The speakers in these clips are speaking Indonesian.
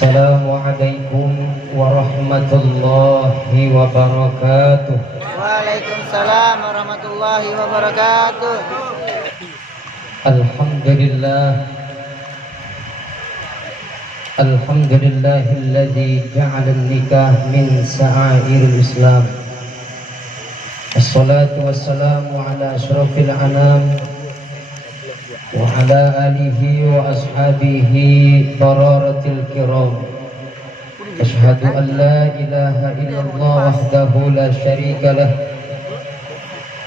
Assalamualaikum warahmatullahi wabarakatuh. Waalaikumsalam warahmatullahi wabarakatuh. Alhamdulillahilladzi ja'ala an-nikah min sa'airil Islam. Assalatu wassalamu ala asyrafil anam wa ala alihi wa ashabihi bararatil kiram. Asyhadu an la ilaha illallah wahdahu la syarika lah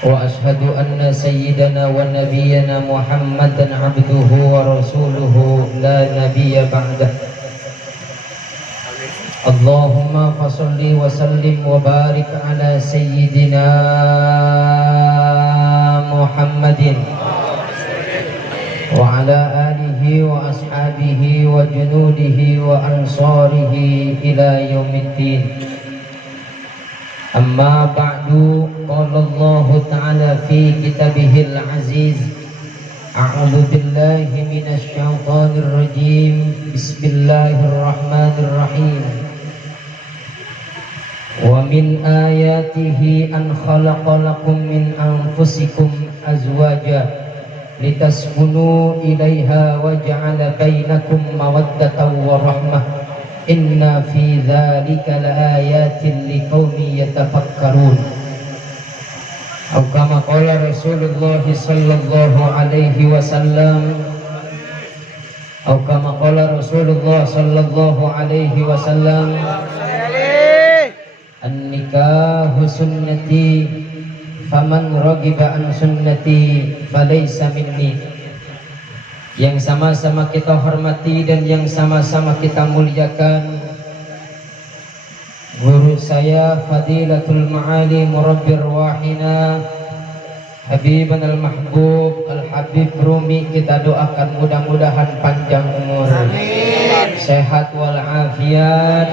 wa asyhadu anna sayyidana wa nabiyyana Muhammadan abduhu wa rasuluhu la nabiyya ba'dah. Allahumma fasalli wa sallim wa barik ala sayyidina Muhammadin wa ala alihi wa ashabihi wa junudihi wa ansarihi ila yaumiddin. Amma ba'du, qala Allah ta'ala fi kitabihil aziz, a'udzu billahi minasy syaithanir rajim, bismillahirrahmanirrahim. Wa min ayatihi an khalaqa lakum min anfusikum azwaja litaskunu ilaiha wa ja'ala bainakum mawaddatan wa rahmah. Inna fi dzalika laayatin liqaumin yatafakkarun. Atau kama qala Rasulullah sallallahu alaihi wasallam, atau kama qala Rasulullah sallallahu alaihi wasallam, an-nikahu sunnati faman raghiba an sunnati falaysa minni. Yang sama-sama kita hormati dan yang sama-sama kita muliakan guru saya Fadilatul Ma'ali Murabbir Wahina Habiban al-Mahbub Al-Habib Rumi, kita doakan mudah-mudahan panjang umur, amin, sehat walafiat,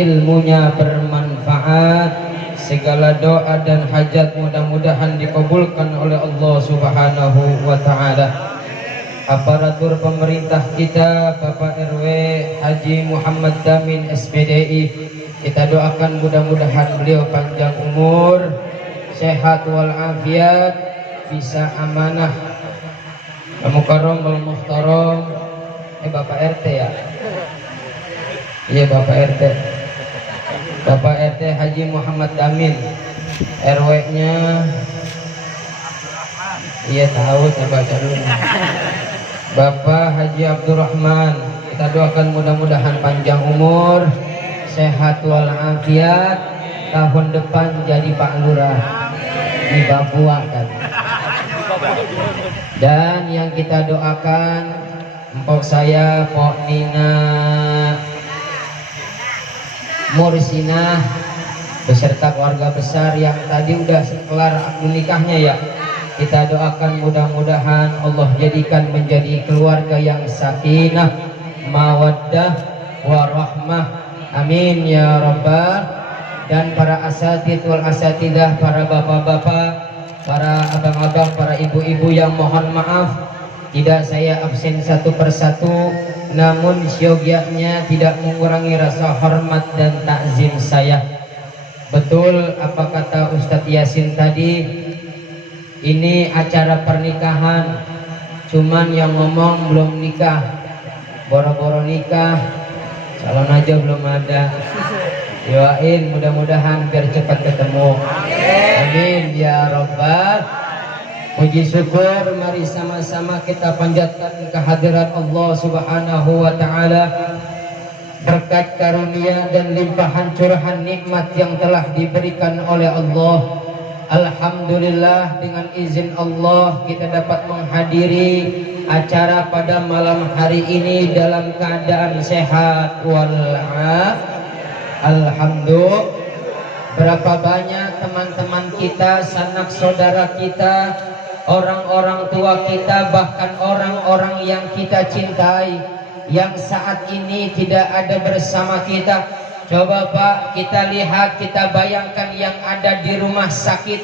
ilmunya bermanfaat, segala doa dan hajat mudah-mudahan dikabulkan oleh Allah Subhanahu wa ta'ala. Aparatur pemerintah kita, Bapak RW Haji Muhammad Damin SPDI, kita doakan mudah-mudahan beliau panjang umur, sehat walafiat, bisa amanah, mukarram wal muhtaram. Bapak RT ya? Iya Bapak RT. Bapak RT Haji Muhammad Damin, RW-nya iya tahu, coba dulu. Bapak Haji Abdurrahman, kita doakan mudah-mudahan panjang umur, sehat walafiat, tahun depan jadi Pak Lurah di Papua kan. Dan yang kita doakan empok saya, Pok Nina Mursinah beserta keluarga besar yang tadi udah kelar akad nikahnya ya. Kita doakan mudah-mudahan Allah jadikan menjadi keluarga yang sakinah, mawaddah, warahmah. Amin ya rabbal. Dan para asatidz wal asatidah, para bapak-bapak, para abang-abang, para ibu-ibu yang mohon maaf tidak saya absen satu persatu, namun syogianya tidak mengurangi rasa hormat dan takzim saya. Betul apa kata Ustadz Yasin tadi, ini acara pernikahan, cuman yang ngomong belum nikah, boro-boro nikah, calon aja belum ada. Doain mudah-mudahan biar cepat ketemu, amin ya rabbal. Puji syukur mari sama-sama kita panjatkan kehadirat Allah Subhanahu wa ta'ala, berkat karunia dan limpahan curahan nikmat yang telah diberikan oleh Allah. Alhamdulillah, dengan izin Allah kita dapat menghadiri acara pada malam hari ini dalam keadaan sehat walafiat. Alhamdulillah. Berapa banyak teman-teman kita, sanak saudara kita, orang-orang tua kita, bahkan orang-orang yang kita cintai yang saat ini tidak ada bersama kita. Coba Pak, kita lihat, kita bayangkan yang ada di rumah sakit,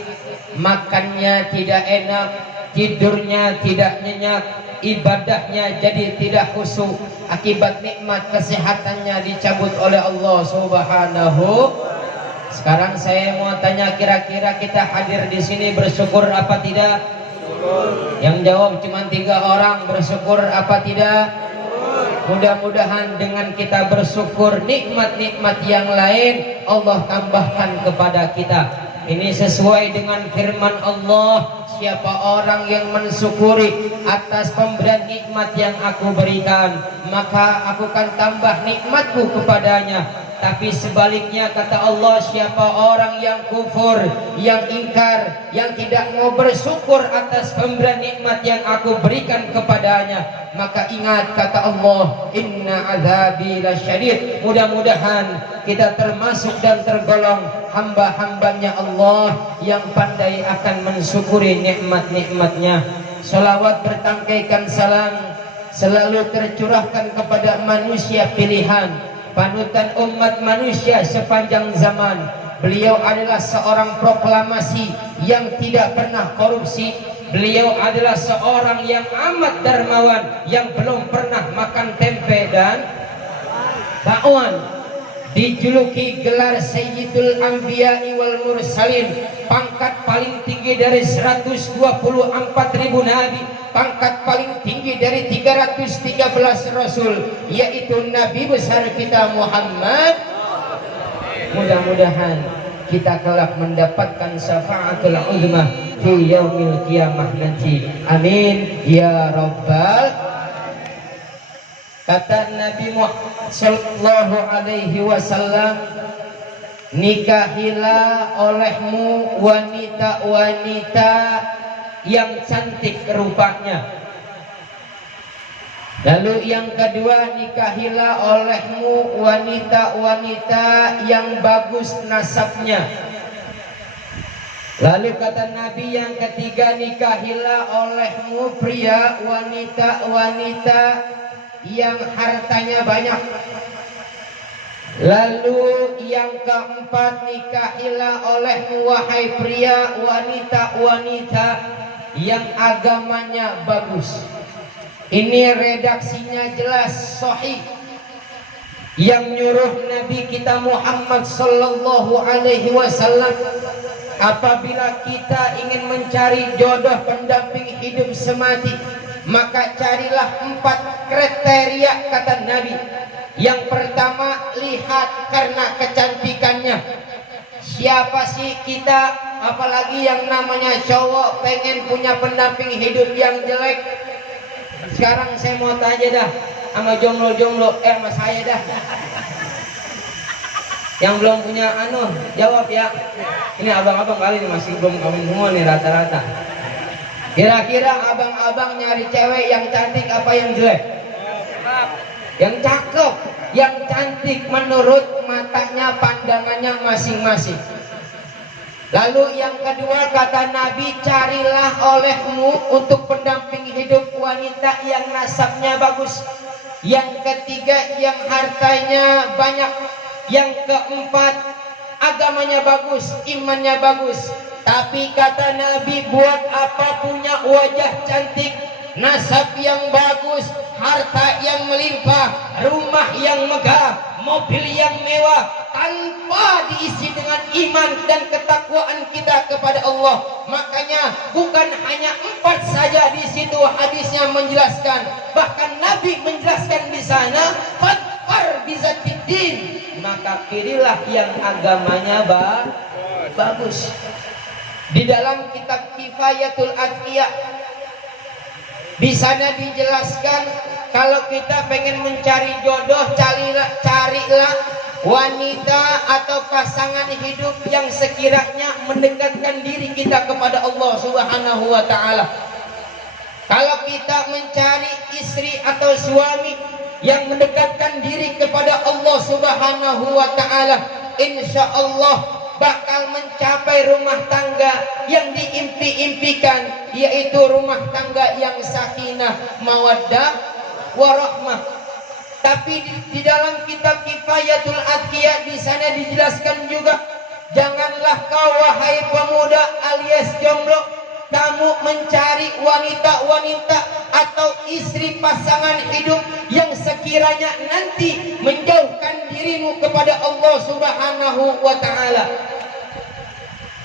makannya tidak enak, tidurnya tidak nyenyak, ibadahnya jadi tidak khusyuk, akibat nikmat kesehatannya dicabut oleh Allah Subhanahu. Sekarang saya mau tanya, kira-kira kita hadir di sini bersyukur apa tidak? Yang jawab cuma 3 orang, bersyukur apa tidak? Mudah-mudahan dengan kita bersyukur, nikmat-nikmat yang lain Allah tambahkan kepada kita. Ini sesuai dengan firman Allah, siapa orang yang mensyukuri atas pemberian nikmat yang aku berikan, maka aku akan tambah nikmatku kepadanya. Tapi sebaliknya kata Allah, siapa orang yang kufur, yang ingkar, yang tidak mau bersyukur atas pemberian nikmat yang aku berikan kepadanya, maka ingat kata Allah, inna azabi lasyadid. Mudah-mudahan kita termasuk dan tergolong hamba-hambanya Allah yang pandai akan mensyukuri nikmat-nikmatnya. Salawat bertangkaikan salam selalu tercurahkan kepada manusia pilihan, panutan umat manusia sepanjang zaman. Beliau adalah seorang proklamasi yang tidak pernah korupsi. Beliau adalah seorang yang amat dermawan, yang belum pernah makan tempe dan bakwan. Dijuluki gelar Sayyidul Anbiya'i wal Mursalin, pangkat paling tinggi dari 124.000 nabi, pangkat paling tinggi dari 313 rasul, yaitu Nabi besar kita Muhammad. Mudah-mudahan kita kelak mendapatkan syafaatul uzma fi yaumil qiyamah nanti. Amin ya rabbal. Kata Nabi Muhammad sallallahu alaihi wasallam, nikahilah olehmu wanita-wanita yang cantik rupanya. Lalu yang kedua, nikahilah olehmu wanita-wanita yang bagus nasabnya. Lalu kata Nabi yang ketiga, nikahilah olehmu pria wanita-wanita yang hartanya banyak. Lalu yang keempat, nikahilah olehmu wahai pria wanita-wanita yang agamanya bagus. Ini redaksinya jelas sahih. Yang nyuruh Nabi kita Muhammad sallallahu alaihi wasallam, apabila kita ingin mencari jodoh pendamping hidup semati, maka carilah 4 kriteria kata Nabi. Yang pertama, lihat karena kecantikannya. Siapa sih kita, apalagi yang namanya cowok, pengen punya pendamping hidup yang jelek? Sekarang saya mau tanya dah sama jomblo-jomblo, sama saya dah, yang belum punya jawab ya. Ini abang-abang kali ini masih belum kawin semua nih rata-rata. Kira-kira abang-abang nyari cewek yang cantik apa yang jelek? Yang cakep, yang cantik menurut matanya, pandangannya masing-masing. Lalu yang kedua kata Nabi, carilah olehmu untuk pendamping hidup wanita yang nasabnya bagus. Yang ketiga, yang hartanya banyak. Yang keempat, agamanya bagus, imannya bagus. Tapi kata Nabi, buat apa punya wajah cantik, nasab yang bagus, harta yang melimpah, rumah yang megah, mobil yang mewah, tanpa diisi dengan iman dan ketakwaan kita kepada Allah. Makanya bukan hanya 4 saja di situ hadisnya menjelaskan, bahkan Nabi menjelaskan di sana, fadfar bizatiddin, maka pilihlah yang agamanya bagus. Di dalam kitab Kifayatul Adqiya, di sana dijelaskan, kalau kita pengen mencari jodoh, carilah wanita atau pasangan hidup yang sekiranya mendekatkan diri kita kepada Allah Subhanahu wa ta'ala. Kalau kita mencari istri atau suami yang mendekatkan diri kepada Allah Subhanahu wa ta'ala, insya Allah bakal mencapai rumah tangga yang diimpi-impikan, yaitu rumah tangga yang sakinah, mawaddah, warahmah. Tapi di dalam kitab Kifayatul Adqiya di sana dijelaskan juga, janganlah kau wahai pemuda alias jomblo, kamu mencari wanita-wanita atau istri pasangan hidup yang sekiranya nanti menjauhkan dirimu kepada Allah Subhanahu wa Ta'ala.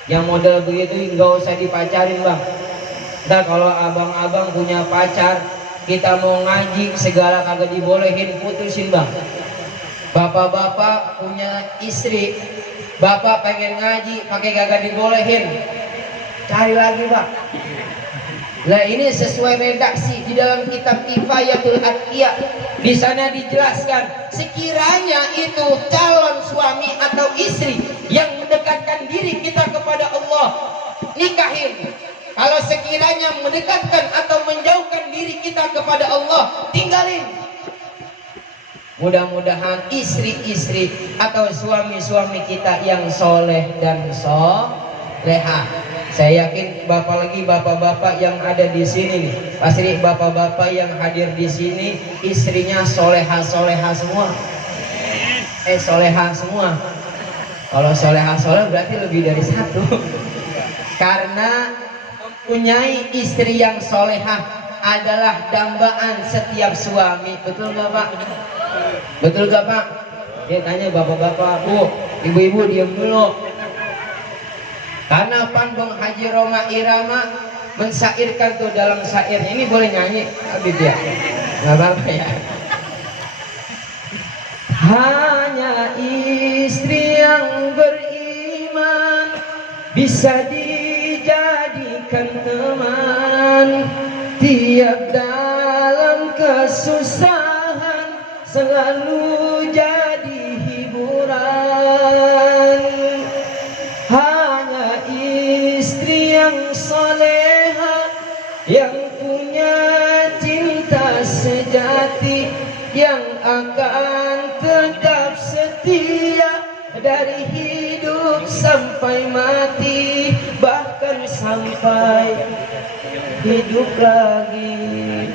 Yang model begitu nggak usah dipacarin bang. Ntar kalau abang-abang punya pacar, kita mau ngaji segala kagak dibolehin, putusin bang. Bapak-bapak punya istri, bapak pengen ngaji pakai kagak dibolehin, cari lagi bang. Nah ini sesuai redaksi di dalam kitab Kifayatul Atqiya. Di sana dijelaskan sekiranya itu calon suami atau istri yang mendekatkan diri kita kepada Allah, nikahin. Kalau sekiranya mendekatkan atau menjauhkan diri kita kepada Allah, tinggalin. Mudah-mudahan istri-istri atau suami-suami kita yang soleh dan solehah. Saya yakin bapak-bapak yang ada di sini nih, pasti bapak-bapak yang hadir di sini istrinya soleha-soleha semua. Soleha semua. Kalau soleha-soleh berarti lebih dari satu. Karena mempunyai istri yang solehah adalah dambaan setiap suami. Betul nggak Pak? Betul nggak Pak? Dia tanya bapak-bapak, Bu, ibu-ibu diam dulu. Karena Pandong Haji Roma Irama mensyairkan tuh dalam syairnya, ini boleh nyanyi Habib ya? Nggak apa-apa ya. Hanya istri yang beriman bisa dijadikan teman, tiap dalam kesusahan selalu jadi hiburan. Hanya istri yang soleha, yang punya cinta sejati, yang akan tetap setia dari hidup sampai mati, bahkan sampai hidup lagi.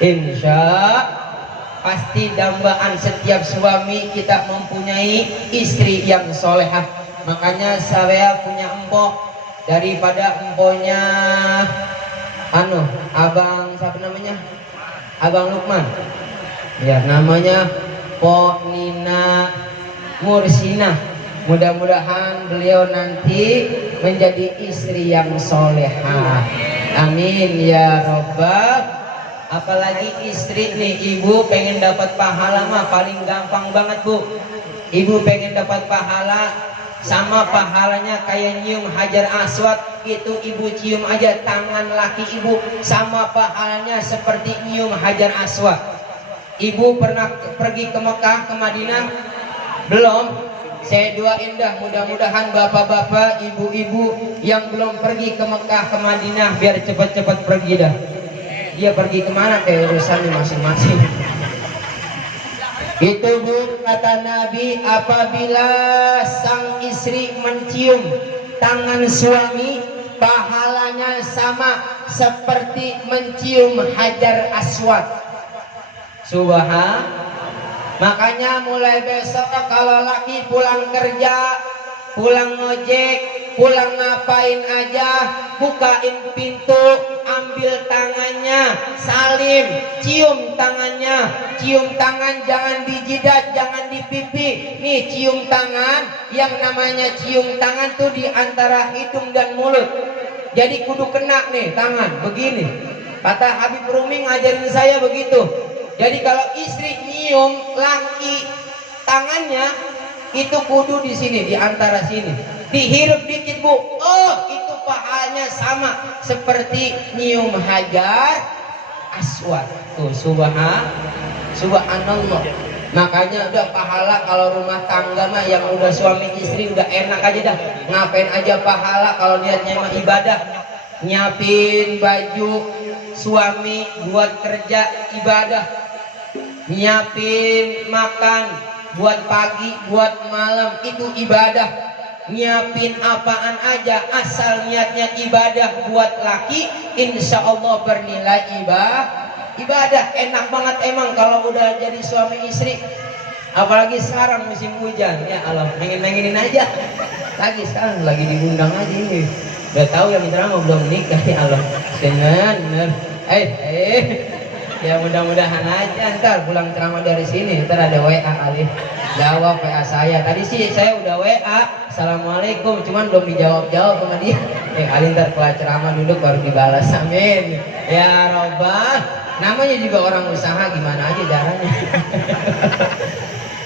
Insya pasti dambaan setiap suami kita mempunyai istri yang solehah. Makanya saya punya empok, daripada empoknya abang siapa namanya, abang Lukman ya, namanya Pok Nina Mursina. Mudah-mudahan beliau nanti menjadi istri yang solehah, amin ya robbal. Apalagi istri nih, ibu pengen dapat pahala mah paling gampang banget Bu. Ibu pengen dapat pahala, sama pahalanya kayak nyium Hajar Aswad, itu ibu cium aja tangan laki ibu, sama pahalanya seperti nyium Hajar Aswad. Ibu pernah pergi ke Mekah, ke Madinah? Belum? Saya doain dah, mudah-mudahan bapak-bapak, ibu-ibu yang belum pergi ke Mekah, ke Madinah biar cepat-cepat pergi dah. Dia pergi kemana kayak urusannya masing-masing. Itu Bu, kata Nabi, apabila sang istri mencium tangan suami, pahalanya sama seperti mencium Hajar Aswad. Subhan. Makanya mulai besok kalau laki pulang kerja, pulang ngojek, pulang ngapain aja, bukain pintu, ambil tangannya, salim, cium tangannya. Cium tangan jangan di jidat, jangan di pipi. Nih cium tangan, yang namanya cium tangan tuh di antara hidung dan mulut. Jadi kudu kena nih tangan, begini. Kata Habib Rumi ngajarin saya begitu. Jadi kalau istri nyium laki tangannya, itu kudu di sini, di antara sini. Dihirup dikit Bu, oh itu pahalanya sama seperti nyium Hajar Aswad. Tuh subhanallah. Makanya udah pahala kalau rumah tangga mah yang udah suami istri udah enak aja dah. Ngapain aja pahala kalau niatnya mah ibadah. Nyiapin baju suami buat kerja ibadah. Nyiapin makan buat pagi, buat malam itu ibadah. Nyiapin apaan aja asal niatnya ibadah buat laki, insya Allah bernilai ibadah. Enak banget emang kalau udah jadi suami istri. Apalagi sekarang musim hujan, ya Allah, pengen-pengenin aja. Lagi sekarang lagi diundang aja ini. Udah tahu yang ceramah belum nikah, ya Allah. Benar. Ya mudah-mudahan aja ntar pulang ceramah dari sini ntar ada WA kali. Jawab WA saya. Tadi sih saya udah WA, assalamualaikum, cuman belum dijawab-jawab sama dia. Kali ntar kelar ceramah duduk baru dibalas. Amin. Ya Rabbah. Namanya juga orang usaha, gimana aja caranya.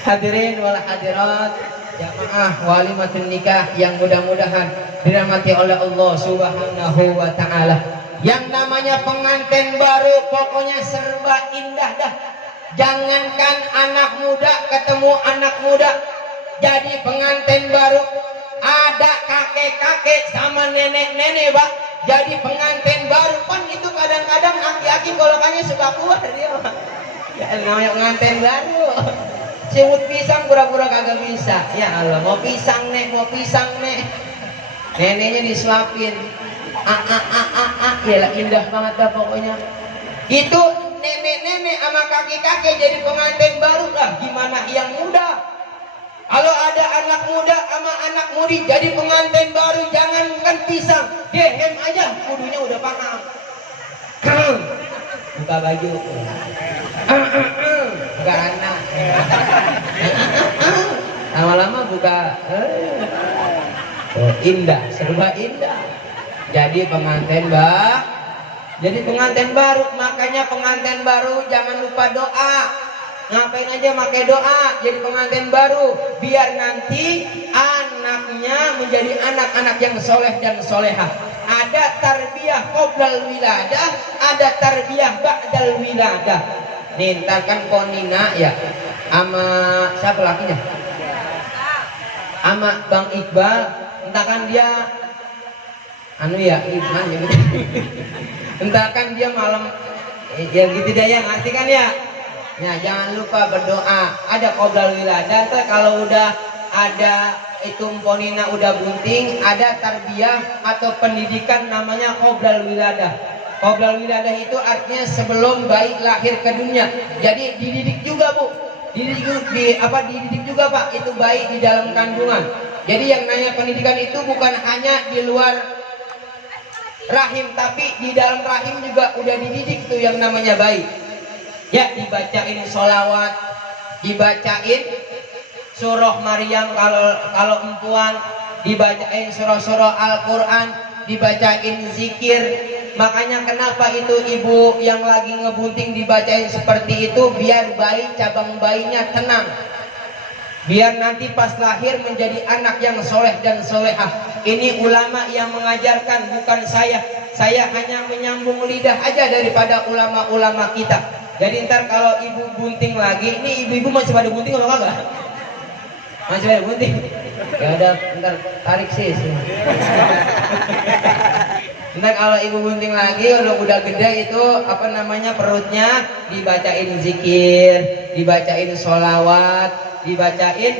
Hadirin wal hadirat, jamaah walimatul nikah yang mudah-mudahan dirahmati oleh Allah Subhanahu wa taala. Yang namanya pengantin baru pokoknya serba indah dah. Jangankan anak muda ketemu anak muda jadi pengantin baru, ada kakek-kakek sama nenek-nenek Pak jadi pengantin baru pun itu kadang-kadang aki-aki golokannya suka keluar dia Pak. Ya namanya pengantin baru. Sebut pisang pura-pura kagak bisa. Ya Allah, mau pisang nek. Neneknya disuapin. Yalah indah banget dah pokoknya. Itu nenek-nenek sama kakek-kakek jadi pengantin baru lah. Gimana yang muda? Kalau ada anak muda sama anak mudi jadi pengantin baru, jangankan pisang, dehem aja kudunya udah paham. Buka baju. Buka anak. Lama-lama buka. Indah, serba indah. Jadi pengantin baru, makanya pengantin baru jangan lupa doa. Ngapain aja pakai doa jadi pengantin baru biar nanti anaknya menjadi anak-anak yang soleh dan solehah. Ada tarbiyah qoblal wiladah, ada tarbiyah ba'dal wiladah. Nih ntar kan Konina ya sama siapa lakinya? Sama Bang Iqbal, entah kan dia Iman ya. Entah kan dia malam ya gitu deh ya, ngerti kan ya? Nah jangan lupa berdoa. Ada qoblal wiladah, kalau udah ada itu Ponina udah bunting, ada tarbiyah atau pendidikan namanya qoblal wiladah. Qoblal wiladah itu artinya sebelum bayi lahir ke dunia. Jadi dididik juga Bu, dididik juga Pak, itu bayi di dalam kandungan. Jadi yang nanya pendidikan itu bukan hanya di luar rahim, tapi di dalam rahim juga udah dididik tuh yang namanya bayi. Ya dibacain sholawat, dibacain surah Maryam kalau empuan, dibacain surah-surah Al-Quran, dibacain zikir. Makanya kenapa itu ibu yang lagi ngebunting dibacain seperti itu, biar bayi cabang bayinya tenang, biar nanti pas lahir menjadi anak yang soleh dan solehah. Ini ulama yang mengajarkan, bukan saya. Saya hanya menyambung lidah aja daripada ulama-ulama kita. Jadi ntar kalau ibu bunting lagi, ini ibu-ibu masih pada bunting apa kagak? Masih pada bunting? Ya udah ntar tarik sih. Ntar kalau ibu bunting lagi udah gede itu perutnya, dibacain zikir, dibacain sholawat, dibacain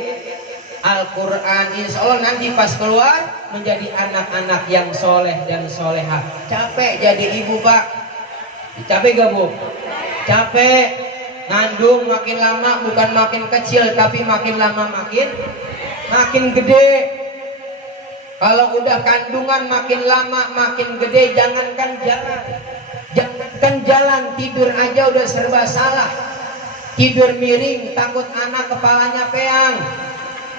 Al-Quran. Insya Allah nanti pas keluar menjadi anak-anak yang soleh dan solehah. Capek jadi ibu Pak? Capek gak Bu? Capek. Ngandung makin lama bukan makin kecil, tapi makin lama makin gede. Kalau udah kandungan makin lama makin gede, jangankan jalan, tidur aja udah serba salah. Tidur miring takut anak kepalanya peang,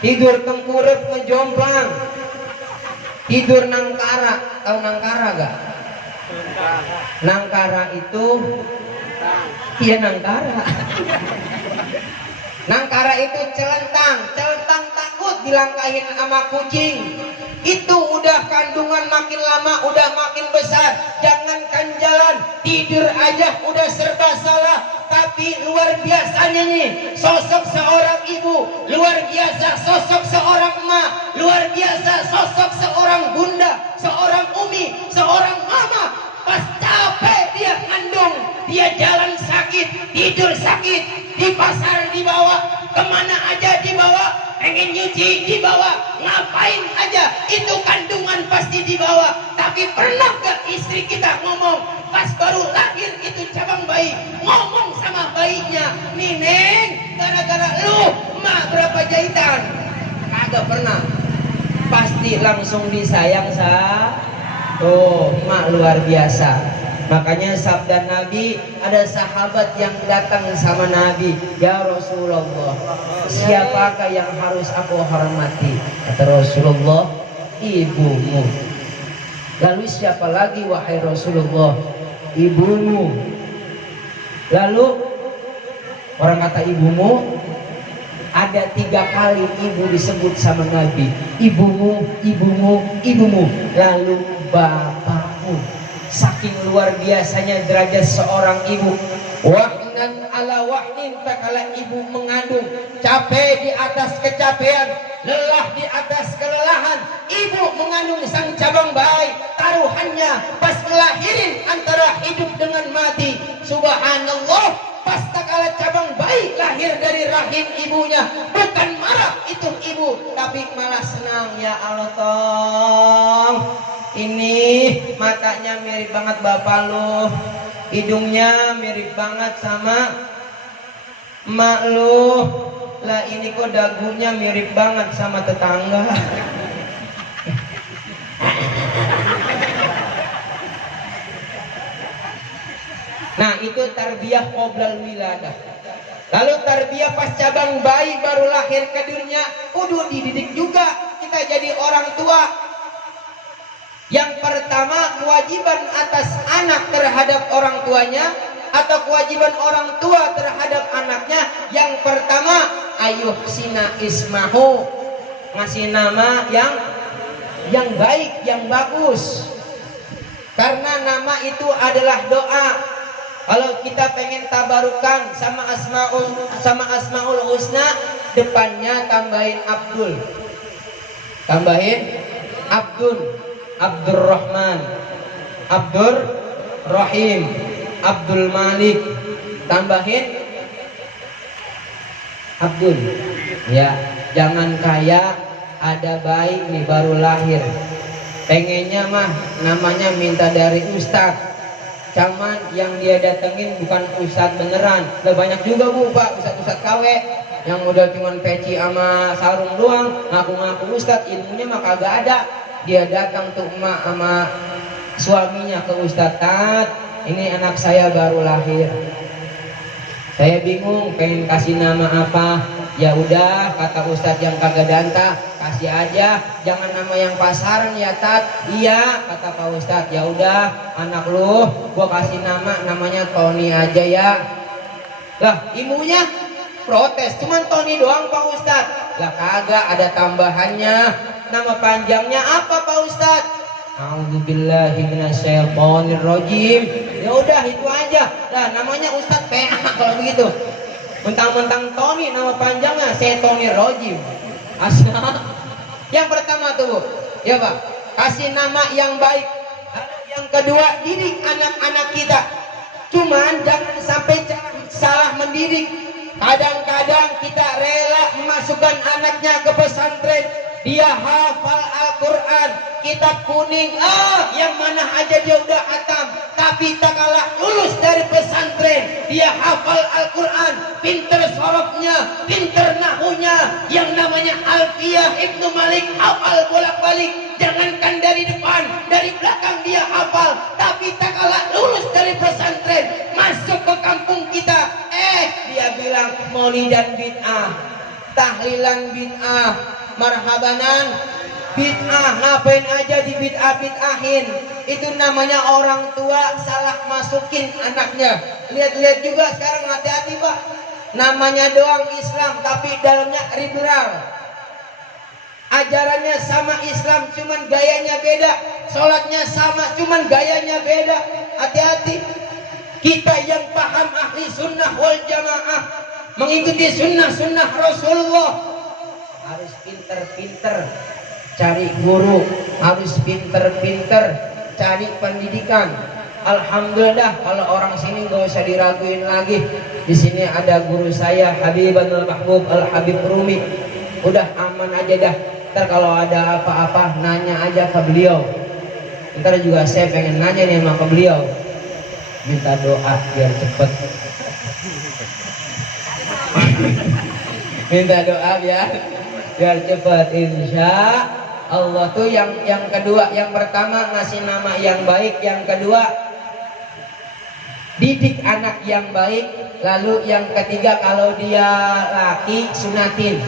tidur tengkurep ngejomplang, tidur nangkara. Tahu nangkara gak? Nangkara itu iya nangkara. Nangkara itu celentang takut dilangkahin sama kucing. Itu udah kandungan makin lama udah makin besar, jangankan jalan, tidur aja udah serba salah. Tapi luar biasanya nih sosok seorang ibu, luar biasa sosok seorang emak, luar biasa sosok seorang bunda, seorang umi, seorang mama. Pas capek dia ngandung, dia jalan sakit, tidur sakit, di pasar dibawa, kemana aja dibawa, pengen nyuci dibawa, ngapain aja itu kandungan pasti dibawa. Tapi pernah gak istri kita ngomong pas baru lahir itu cabang bayi, ngomong sama bayinya, nih Neng, gara-gara lu emak berapa jahitan? Kagak pernah. Pasti langsung disayang Tuh, mak luar biasa. Makanya sabda Nabi, ada sahabat yang datang sama Nabi, "Ya Rasulullah, siapakah yang harus aku hormati?" Kata Rasulullah, "Ibumu." Lalu siapa lagi wahai Rasulullah? "Ibumu." Lalu orang kata ibumu, ada 3 kali ibu disebut sama Nabi. Ibumu, ibumu, ibumu. Lalu bapakmu. Saking luar biasanya derajat seorang ibu. Wahnan ala wahnin, tak kala ibu mengandung, capek di atas kecapean, lelah di atas kelelahan, ibu mengandung sang cabang bayi, taruhannya pas ngelahirin antara hidup dengan mati. Subhanallah, pas tak kala cabang bayi lahir dari rahim ibunya, bukan marah itu ibu, tapi malah senang. Ya Allah, tong, ini matanya mirip banget bapak lu, hidungnya mirip banget sama emak lu, lah ini kok dagunya mirip banget sama tetangga. Nah, itu tarbiyah qoblal wiladah. Lalu tarbiyah pas cabang bayi baru lahir ke dunia, kudu dididik juga kita jadi orang tua. Yang pertama, kewajiban atas anak terhadap orang tuanya atau kewajiban orang tua terhadap anaknya. Yang pertama, ayuh sina ismahu, ngasih nama yang baik, yang bagus. Karena nama itu adalah doa. Kalau kita pengen tabarukan sama asmaul husna, depannya tambahin Abdul, tambahin Abdul, Abdurrahman, Abdur Rahim, Abdul Malik, tambahin Abdul. Ya, jangan kayak ada bayi nih baru lahir, pengennya mah namanya minta dari ustadz. Cuman yang dia datengin bukan ustadz beneran. Udah banyak juga bu pak ustadz KW yang modal cuman peci sama sarung doang, ngaku-ngaku ustadz, ilmunya mah kagak ada. Dia datang tuh emak sama suaminya ke ustadz, "Tat, ini anak saya baru lahir, saya bingung pengen kasih nama apa." "Ya udah," kata ustadz yang kagak danta, "kasih aja, jangan nama yang pasaran ya Tat." "Iya," kata Pak Ustadz. "Ya udah, anak lu gua kasih namanya Tony aja ya." Lah ibunya protes, "Cuman Tony doang Pak Ustadz." "Lah kagak, ada tambahannya, nama panjangnya apa Pak Ustadz?" "A'udzubillahi minasyaitonirrajim." "Ya udah itu aja." Lah namanya Ustadz PA kalau begitu. Mentang-mentang Tony nama panjangnya Setoni Rojim. Asal. Yang pertama tuh, ya Pak, kasih nama yang baik. Lalu yang kedua, didik anak-anak kita. Cuman jangan sampai salah mendidik. Kadang-kadang kita rela memasukkan anaknya ke pesantren, dia hafal Al-Quran, kitab kuning, yang mana aja dia udah hatam. Tapi tak kalah lulus dari pesantren, dia hafal Al-Quran, pinter sorofnya, pinter nahunya, yang namanya Alfiyah Ibnu Malik hafal bolak-balik. Jangankan dari depan, dari belakang dia hafal. Tapi tak kalah lulus dari pesantren, masuk ke kampung kita, dia bilang maulidan bid'ah, tahlilan bid'ah, marhabanan bid'ah. Ngapain aja di bid'ah-bid'ahin? Itu namanya orang tua salah masukin anaknya. Lihat-lihat juga sekarang, hati-hati Pak, namanya doang Islam tapi dalamnya liberal. Ajarannya sama Islam, cuman gayanya beda. Sholatnya sama, cuman gayanya beda. Hati-hati. Kita yang paham ahli sunnah wal jamaah, mengikuti sunnah-sunnah Rasulullah, harus pinter-pinter cari guru, harus pinter-pinter cari pendidikan. Alhamdulillah kalau orang sini nggak usah diraguin lagi. Di sini ada guru saya Habibanul Mahbub Al Habib Rumi. Udah aman aja dah. Ntar kalau ada apa-apa nanya aja ke beliau. Ntar juga saya pengen nanya nih sama ke beliau, minta doa biar cepet. Minta doa biar cepet, insya Allah. Tuh yang kedua. Yang pertama ngasih nama yang baik, yang kedua didik anak yang baik. Lalu yang ketiga, kalau dia laki sunatin.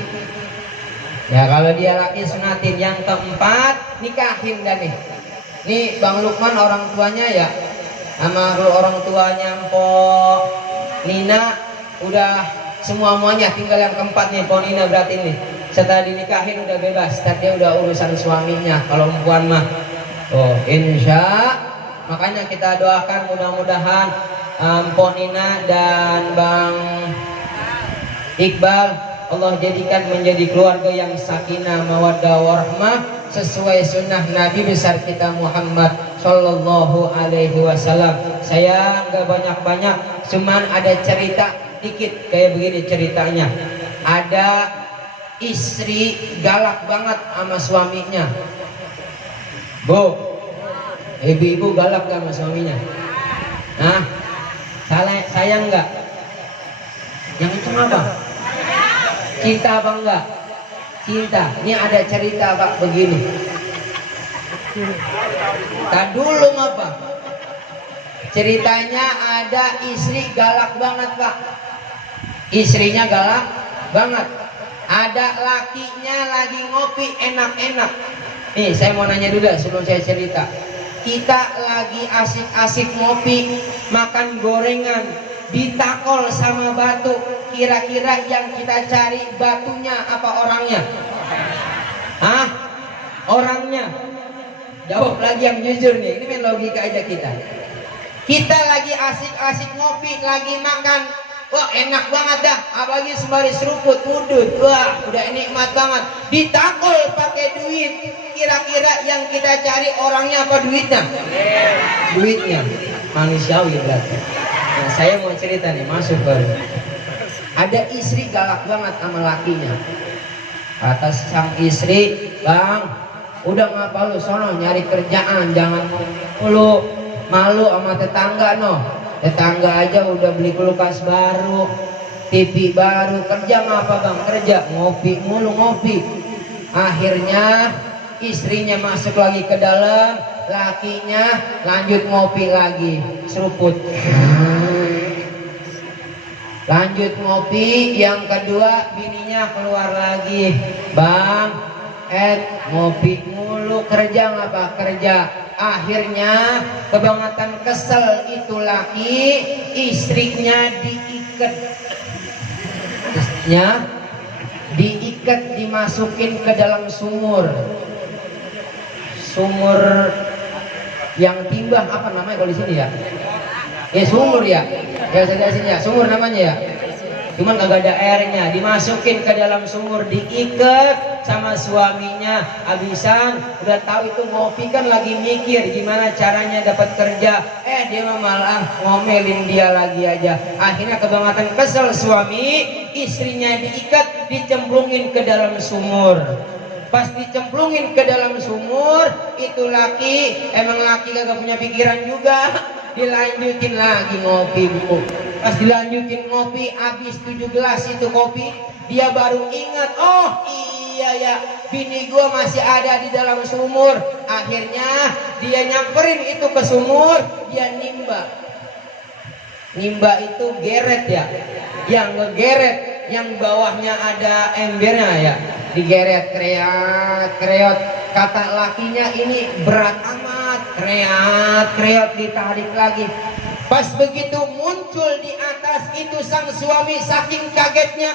Ya kalau dia laki sunatin. Yang keempat, nikahin dan nih. Nih Bang Lukman orang tuanya ya, sama orang tuanya Mpok Nina udah semuanya, tinggal yang keempat nih Mpok Nina berarti nih. Setelah dinikahin udah bebas, dia udah urusan suaminya. Kalau perempuan mah, oh insya. Makanya kita doakan mudah-mudahan Mpok Nina dan Bang Iqbal Allah jadikan menjadi keluarga yang sakinah mawaddah warahmah sesuai sunnah Nabi besar kita Muhammad Sallallahu Alaihi Wasallam. Saya nggak banyak-banyak, cuman ada cerita dikit kayak begini ceritanya. Ada istri galak banget sama suaminya. Bu, ibu-ibu galak gak sama suaminya? Nah, sayang nggak? Yang itu apa? Cinta apa enggak? Cinta. Ini ada cerita Pak begini. Tak dulu apa? Ceritanya ada istri galak banget Pak. Istrinya galak banget. Ada lakinya lagi ngopi enak-enak. Nih saya mau nanya dulu sebelum saya cerita. Kita lagi asik-asik ngopi, makan gorengan, ditakol sama batu. Kira-kira yang kita cari batunya apa orangnya? Hah? Orangnya? Jawab lagi yang jujur nih. Ini main logika aja kita. Kita lagi asik-asik ngopi, lagi makan. Wah enak banget dah. Apalagi sembari seruput, udut. Wah udah nikmat banget. Ditakol pakai duit. Kira-kira yang kita cari orangnya apa duitnya? Duitnya. Manusiawi berarti. Nah, saya mau cerita nih, masuk baru. Ada istri galak banget sama lakinya. Kata sang istri, Bang, udah ngapa lu sono nyari kerjaan, jangan mulu malu sama tetangga no. Tetangga aja udah beli kulkas baru, TV baru, kerja ngapa Bang? Kerja ngopi mulu ngopi. Akhirnya istrinya masuk lagi ke dalam, lakinya lanjut ngopi lagi, seruput. Lanjut ngopi, yang kedua bininya keluar lagi. Bang, ngopi mulu, kerja ngapa? Kerja. Akhirnya kebangetan kesel itu laki, istrinya diikat. Istrinya diikat, dimasukin ke dalam sumur. Sumur yang timbah apa namanya kalau di sini ya? Sumur ya. Ya saya sini ya, sumur namanya ya. Cuman kagak ada airnya, dimasukin ke dalam sumur, diikat sama suaminya. Habisan udah tahu itu ngopi kan lagi mikir gimana caranya dapat kerja. Dia malah ngomelin dia lagi aja. Akhirnya kebangetan kesel suami, istrinya diikat, dicemplungin ke dalam sumur. Pas dicemplungin ke dalam sumur, itu laki, emang laki kagak punya pikiran juga. Dilanjutin lagi ngopi bu. Pas dilanjutin ngopi, habis 7 gelas itu kopi, dia baru ingat, oh iya ya, bini gua masih ada di dalam sumur. Akhirnya dia nyamperin itu ke sumur, dia nimba. Nimba itu geret ya, yang ngegeret, yang bawahnya ada embernya ya, digeret kreat. Kata lakinya ini berat amat, kreat ditarik lagi. Pas begitu muncul di atas itu sang suami, saking kagetnya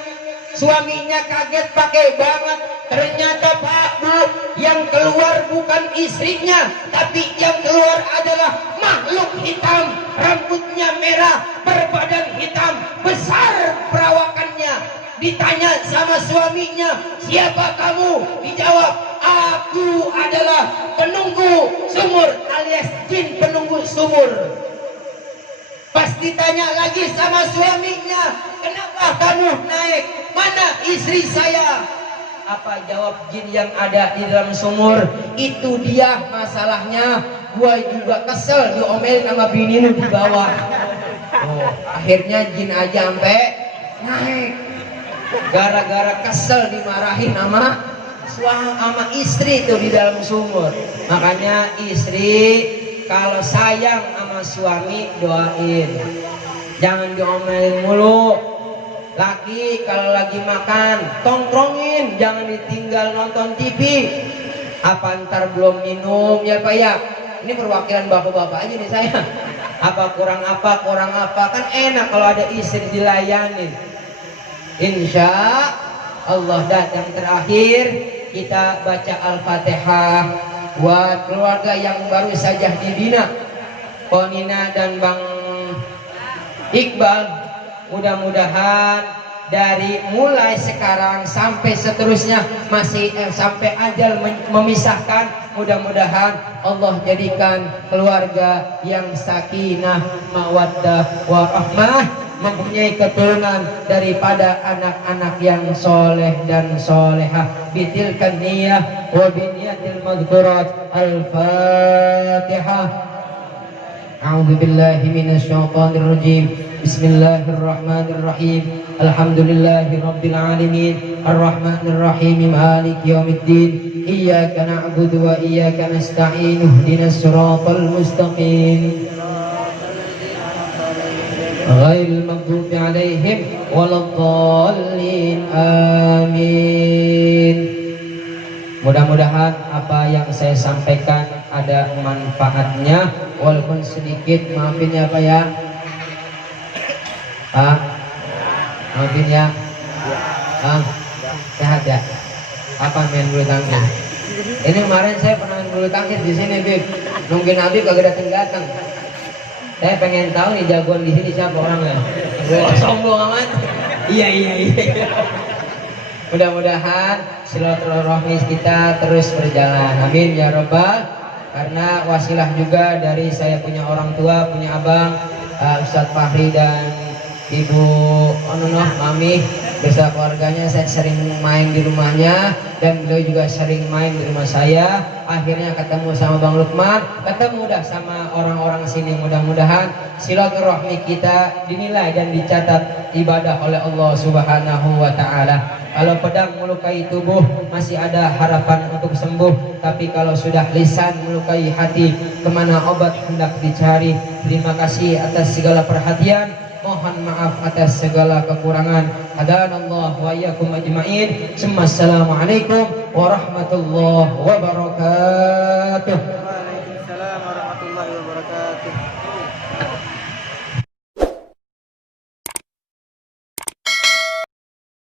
suaminya kaget pakai banget. Ternyata Pak Bu, yang keluar bukan istrinya, tapi yang keluar adalah makhluk hitam, rambutnya merah, berbadan hitam, besar perawakannya. Ditanya sama suaminya, siapa kamu? Dijawab, aku adalah penunggu sumur alias jin penunggu sumur. Pas ditanya lagi sama suaminya, kenapa kamu naik? Mana istri saya? Apa jawab jin yang ada di dalam sumur? Itu dia masalahnya. Gua juga kesel diomelin sama bini lu di bawah. Akhirnya jin aja sampai naik. Gara-gara kesel dimarahin sama istri itu di dalam sumur. Makanya istri kalau sayang sama suami doain, jangan diomelin mulu. Laki kalau lagi makan tongkrongin, jangan ditinggal nonton TV. Apa ntar belum minum ya Pak ya? Ini perwakilan bapak-bapak aja nih saya. Apa kurang apa kan enak kalau ada istri dilayanin. Insya Allah. Dan yang terakhir kita baca Al-Fatihah buat keluarga yang baru saja dibina, Ponina dan Bang Iqbal. Mudah-mudahan dari mulai sekarang sampai seterusnya masih sampai ajal memisahkan, mudah-mudahan Allah jadikan keluarga yang sakinah, mawaddah, warahmah, mempunyai keturunan daripada anak-anak yang soleh dan solehah. Bitilkan niyah wa biniyatil madhurat. Al-Fatihah. A'udzu billahi minasyaitonir rajim. Bismillahirrahmanirrahim. Alhamdulillahi rabbil alamin. Arrahmanir rahim. Maliki yaumiddin. Iyyaka na'budu wa iyyaka nasta'in. Ihdinas siratal mustaqim. Ghairil maghdubi 'alaihim waladdallin. Amin. Mudah-mudahan apa yang saya sampaikan ada manfaatnya, walaupun sedikit. Maafin ya Pak ya. Maafin ya. Sehat ya. Apa main bulu tangkis? Ini kemarin saya pernah main bulu tangkis di sini, Bib. Nungguin Abi kagak datang. Saya pengen tahu nih jagoan di sini siapa orangnya. Sombong amat. Iya. Mudah-mudahan silaturahmi kita terus berjalan. Amin ya robbal. Karena wasilah juga dari saya punya orang tua, punya abang Ustadz Fahri dan Ibu Mami beserta keluarganya. Saya sering main di rumahnya dan beliau juga sering main di rumah saya. Akhirnya ketemu sama Bang Lukman, ketemu dah sama orang-orang sini. Mudah-mudahan silaturahmi kita dinilai dan dicatat ibadah oleh Allah Subhanahu wa Ta'ala. Kalau pedang melukai tubuh masih ada harapan untuk sembuh, tapi kalau sudah lisan melukai hati, kemana obat hendak dicari. Terima kasih atas segala perhatian, mohon maaf atas segala kekurangan. Hadanallah wa iyyakum ajma'in. Assalamualaikum warahmatullahi wabarakatuh. Waalaikumsalam warahmatullahi wabarakatuh.